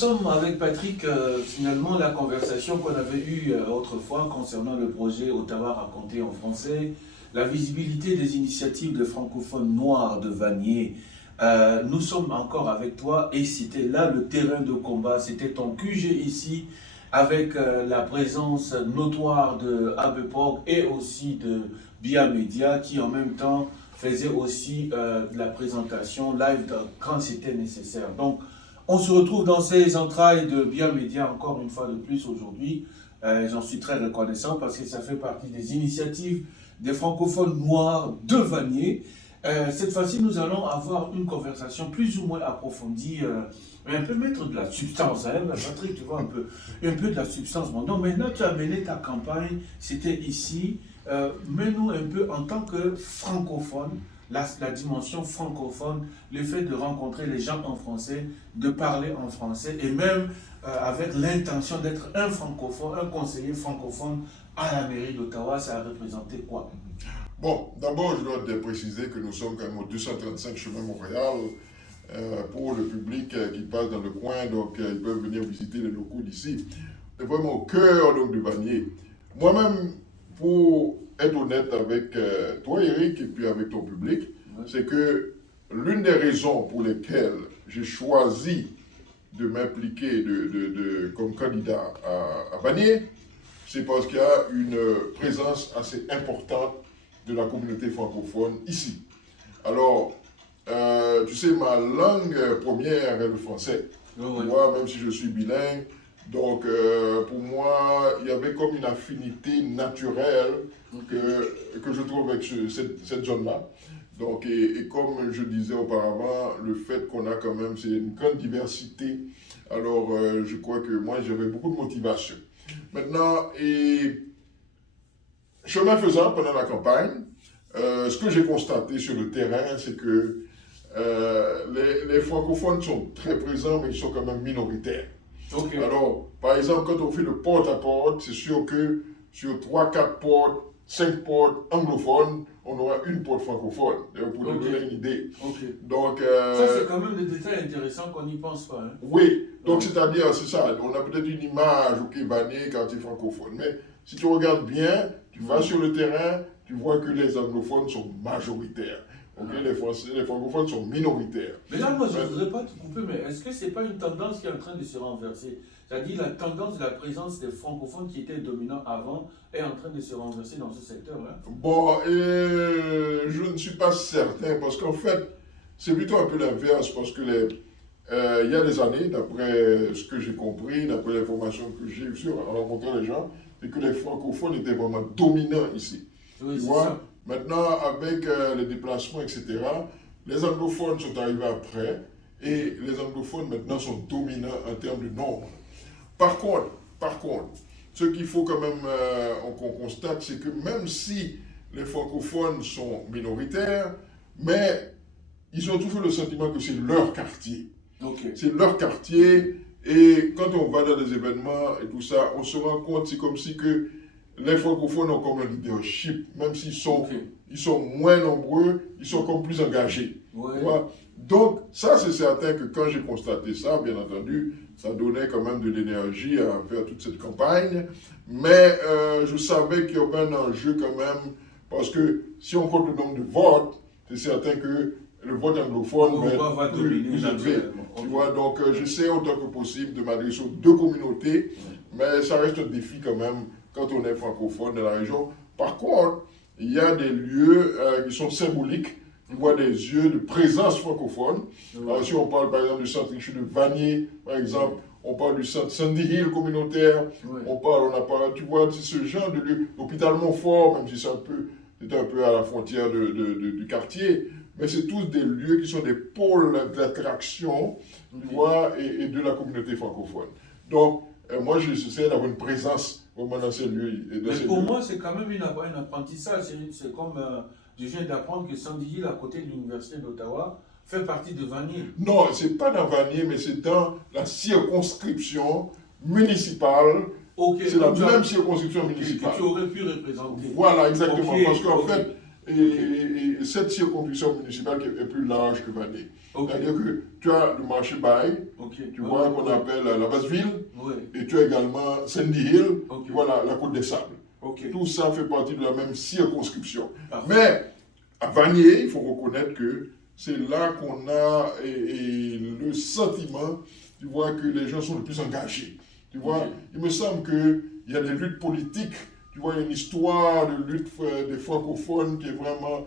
sommes avec Patrick, finalement, la conversation qu'on avait eue autrefois concernant le projet Ottawa raconté en français, la visibilité des initiatives de francophones noirs de Vanier. Nous sommes encore avec toi et c'était là le terrain de combat, c'était ton QG ici, avec la présence notoire de Abepog et aussi de Bia Media qui en même temps faisait aussi de la présentation live quand c'était nécessaire. Donc, on se retrouve dans ces entrailles de Bia Media encore une fois de plus aujourd'hui. J'en suis très reconnaissant parce que ça fait partie des initiatives des francophones noirs de Vanier. Cette fois-ci, nous allons avoir une conversation plus ou moins approfondie, mais un peu mettre de la substance, hein, Patrick, tu vois, un peu de la substance. Bon, donc maintenant, tu as mené ta campagne, c'était ici. Mets-nous un peu en tant que francophone, la dimension francophone, le fait de rencontrer les gens en français, de parler en français, et même avec l'intention d'être un francophone, un conseiller francophone à la mairie d'Ottawa, ça a représenté quoi? Bon, d'abord, je dois te préciser que nous sommes quand même au 235 chemin Montréal. Pour le public qui passe dans le coin, donc ils peuvent venir visiter les locaux d'ici. C'est vraiment au cœur donc, de Vanier. Moi-même, pour être honnête avec toi, Eric, et puis avec ton public, c'est que l'une des raisons pour lesquelles j'ai choisi de m'impliquer comme candidat à Vanier, c'est parce qu'il y a une présence assez importante de la communauté francophone ici. Alors, tu sais, ma langue première est le français. Moi, même si je suis bilingue, donc pour moi, il y avait comme une affinité naturelle que je trouve avec cette zone-là. Donc, et comme je disais auparavant, le fait qu'on a quand même, c'est une grande diversité. Alors, je crois que moi, j'avais beaucoup de motivation. Maintenant, et chemin faisant pendant la campagne, ce que j'ai constaté sur le terrain, c'est que les francophones sont très présents, mais ils sont quand même minoritaires. Okay. Alors, par exemple, quand on fait le porte-à-porte, c'est sûr que sur 3, 4 portes, 5 portes anglophones, on aura une porte francophone, pour te donner une idée. Okay. Donc, ça, c'est quand même des détails intéressants qu'on n'y pense pas. Hein? Oui, donc c'est-à-dire, c'est ça, on a peut-être une image au Québec quand tu es francophone, mais si tu regardes bien, tu vas sur le terrain, tu vois que les anglophones sont majoritaires. Okay, les francophones sont minoritaires. Mais là, moi, je ne voudrais pas te couper, mais est-ce que ce n'est pas une tendance qui est en train de se renverser? C'est-à-dire la tendance de la présence des francophones qui étaient dominants avant est en train de se renverser dans ce secteur-là? Bon, je ne suis pas certain, parce qu'en fait, c'est plutôt un peu l'inverse, parce que il y a des années, d'après ce que j'ai compris, d'après l'information que j'ai eue en rencontrant les gens, c'est que les francophones étaient vraiment dominants ici. Oui, tu vois ça. Maintenant, avec les déplacements, etc., les anglophones sont arrivés après et les anglophones maintenant sont dominants en termes de nombre. Par contre, ce qu'il faut quand même qu'on constate, c'est que même si les francophones sont minoritaires, mais ils ont toujours le sentiment que c'est leur quartier. Okay. C'est leur quartier et quand on va dans des événements et tout ça, on se rend compte, c'est comme si que les francophones ont comme un leadership, même s'ils sont, ils sont moins nombreux, ils sont comme plus engagés. Ouais. Donc, ça, c'est certain que quand j'ai constaté ça, bien entendu, ça donnait quand même de l'énergie à faire toute cette campagne. Mais je savais qu'il y avait un enjeu quand même, parce que si on compte le nombre de votes, c'est certain que le vote anglophone va être plus élevé. Tu vois, donc j'essaie autant que possible de m'adresser aux deux communautés, mais ça reste un défi quand même quand on est francophone dans la région. Par contre, il y a des lieux qui sont symboliques. On voit des yeux de présence francophone. Alors, si on parle par exemple du centre de Vanier, par exemple, on parle du centre Sandy Hill communautaire, on a parlé, tu vois, c'est ce genre de lieu. L'hôpital Montfort, même si c'est un peu à la frontière du quartier, mais c'est tous des lieux qui sont des pôles d'attraction, tu vois, et de la communauté francophone. Donc, moi, j'essaie d'avoir une présence vraiment dans ces lieux. Mais pour moi, c'est quand même un apprentissage. C'est comme, je viens d'apprendre que Sandy Hill, à côté de l'Université d'Ottawa, fait partie de Vanier. Non, c'est pas dans Vanier, mais c'est dans la circonscription municipale. Okay, c'est la même circonscription municipale. Que tu aurais pu représenter. Voilà, exactement. Parce qu'en fait, et cette circonscription municipale qui est plus large que Vanier. C'est-à-dire que tu as le marché Baye, tu vois, qu'on appelle la Basse-Ville, et tu as également Sandy Hill, tu vois, la Côte des Sables. Tout ça fait partie de la même circonscription. Mais à Vanier, il faut reconnaître que c'est là qu'on a le sentiment, tu vois, que les gens sont le plus engagés. Tu vois, il me semble qu'il y a des luttes politiques, tu vois, il y a une histoire de lutte des francophones qui est vraiment,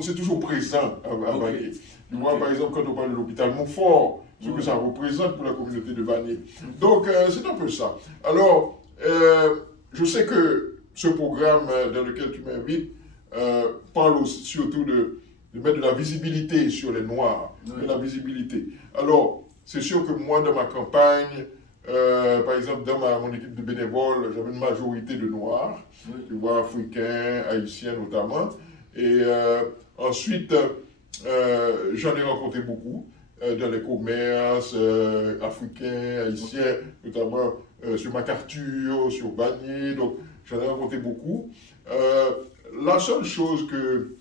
c'est toujours présent à Vanier. Tu vois, par exemple, quand on parle de l'hôpital Montfort, ce que ça représente pour la communauté de Vanier. Donc, c'est un peu ça. Alors, je sais que ce programme dans lequel tu m'invites parle aussi, surtout de mettre de la visibilité sur les Noirs, de la visibilité. Alors, c'est sûr que moi, dans ma campagne, par exemple, dans mon équipe de bénévoles, j'avais une majorité de Noirs, tu vois, Africains, Haïtiens notamment. Et ensuite, j'en ai rencontré beaucoup dans les commerces africains, haïtiens, notamment sur MacArthur, sur Vanier, donc j'en ai rencontré beaucoup. La seule chose que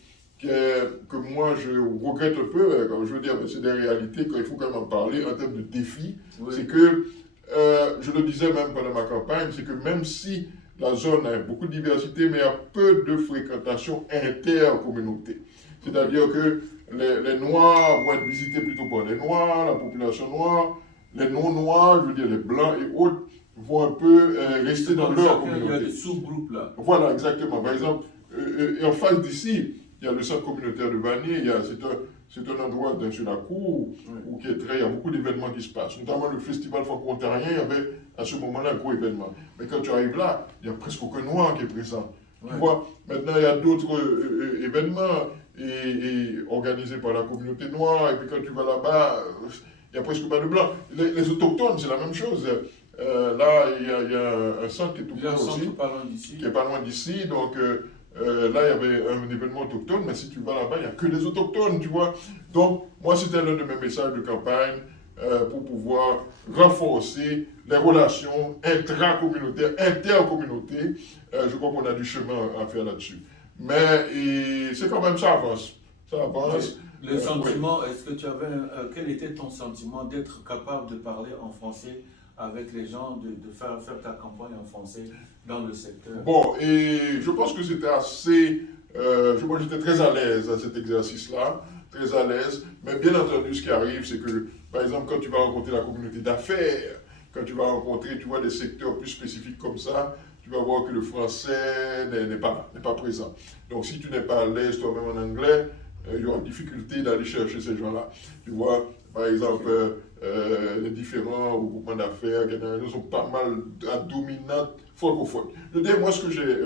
moi je regrette un peu, comme je veux dire, c'est des réalités qu'il faut quand même en parler en termes de défis, c'est que, je le disais même pendant ma campagne, c'est que même si la zone a beaucoup de diversité, mais il y a peu de fréquentation intercommunauté. C'est-à-dire que les Noirs vont être visités plutôt par les Noirs, la population noire, les non-Noirs, je veux dire les Blancs et autres, vont un peu rester dans leur communauté. Il y a des sous-groupes là. Voilà, exactement. Par exemple, et en face d'ici, il y a le centre communautaire de Vanier, c'est un endroit sur la cour où il y a beaucoup d'événements qui se passent, notamment le festival franco-ontarien, il y avait à ce moment-là un gros événement. Mais quand tu arrives là, il n'y a presque aucun noir qui est présent. Tu vois, maintenant il y a d'autres événements organisés par la communauté noire, et puis quand tu vas là-bas, il n'y a presque pas de blancs. Les autochtones, c'est la même chose. Là, il y a un centre qui est tout près aussi, qui est pas loin d'ici, donc là, il y avait un événement autochtone, mais si tu vas là-bas, il n'y a que des autochtones, tu vois. Donc, moi, c'était l'un de mes messages de campagne pour pouvoir renforcer les relations intracommunautaires, intercommunautés. Je crois qu'on a du chemin à faire là-dessus. Mais c'est quand même, ça avance. Ça avance. Le sentiment, est-ce que tu avais, quel était ton sentiment d'être capable de parler en français avec les gens, de faire ta campagne en français dans le secteur? Bon, et je pense que c'était assez... moi, j'étais très à l'aise à cet exercice-là, très à l'aise. Mais bien entendu, ce qui arrive, c'est que, par exemple, quand tu vas rencontrer la communauté d'affaires, quand tu vas rencontrer, tu vois, des secteurs plus spécifiques comme ça, tu vas voir que le français n'est pas présent. Donc, si tu n'es pas à l'aise toi-même en anglais, il y aura difficulté d'aller chercher ces gens-là. Tu vois, par exemple, les différents groupements d'affaires sont pas mal à dominante francophone. Je veux dire, moi, ce que j'ai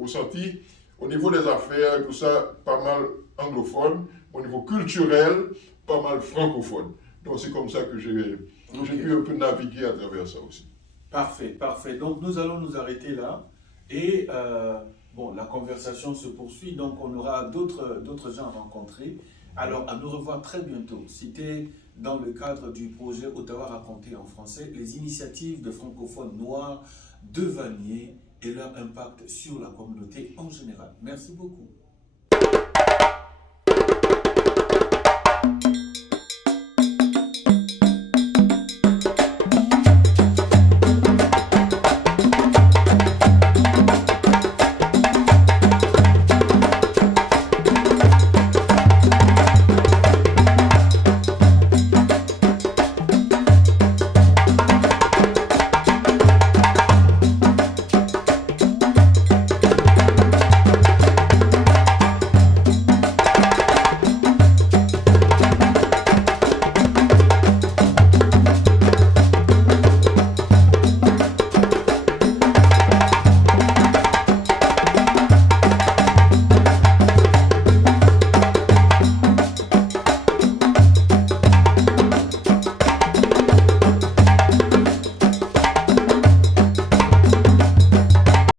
ressenti, au niveau des affaires, tout ça, pas mal anglophone, au niveau culturel, pas mal francophone. Donc, c'est comme ça que j'ai pu un peu naviguer à travers ça aussi. Parfait, parfait. Donc, nous allons nous arrêter là. Et bon, la conversation se poursuit, donc on aura d'autres gens à rencontrer. Alors, à nous revoir très bientôt. C'était dans le cadre du projet Ottawa raconté en français, les initiatives de francophones noirs de Vanier et leur impact sur la communauté en général. Merci beaucoup.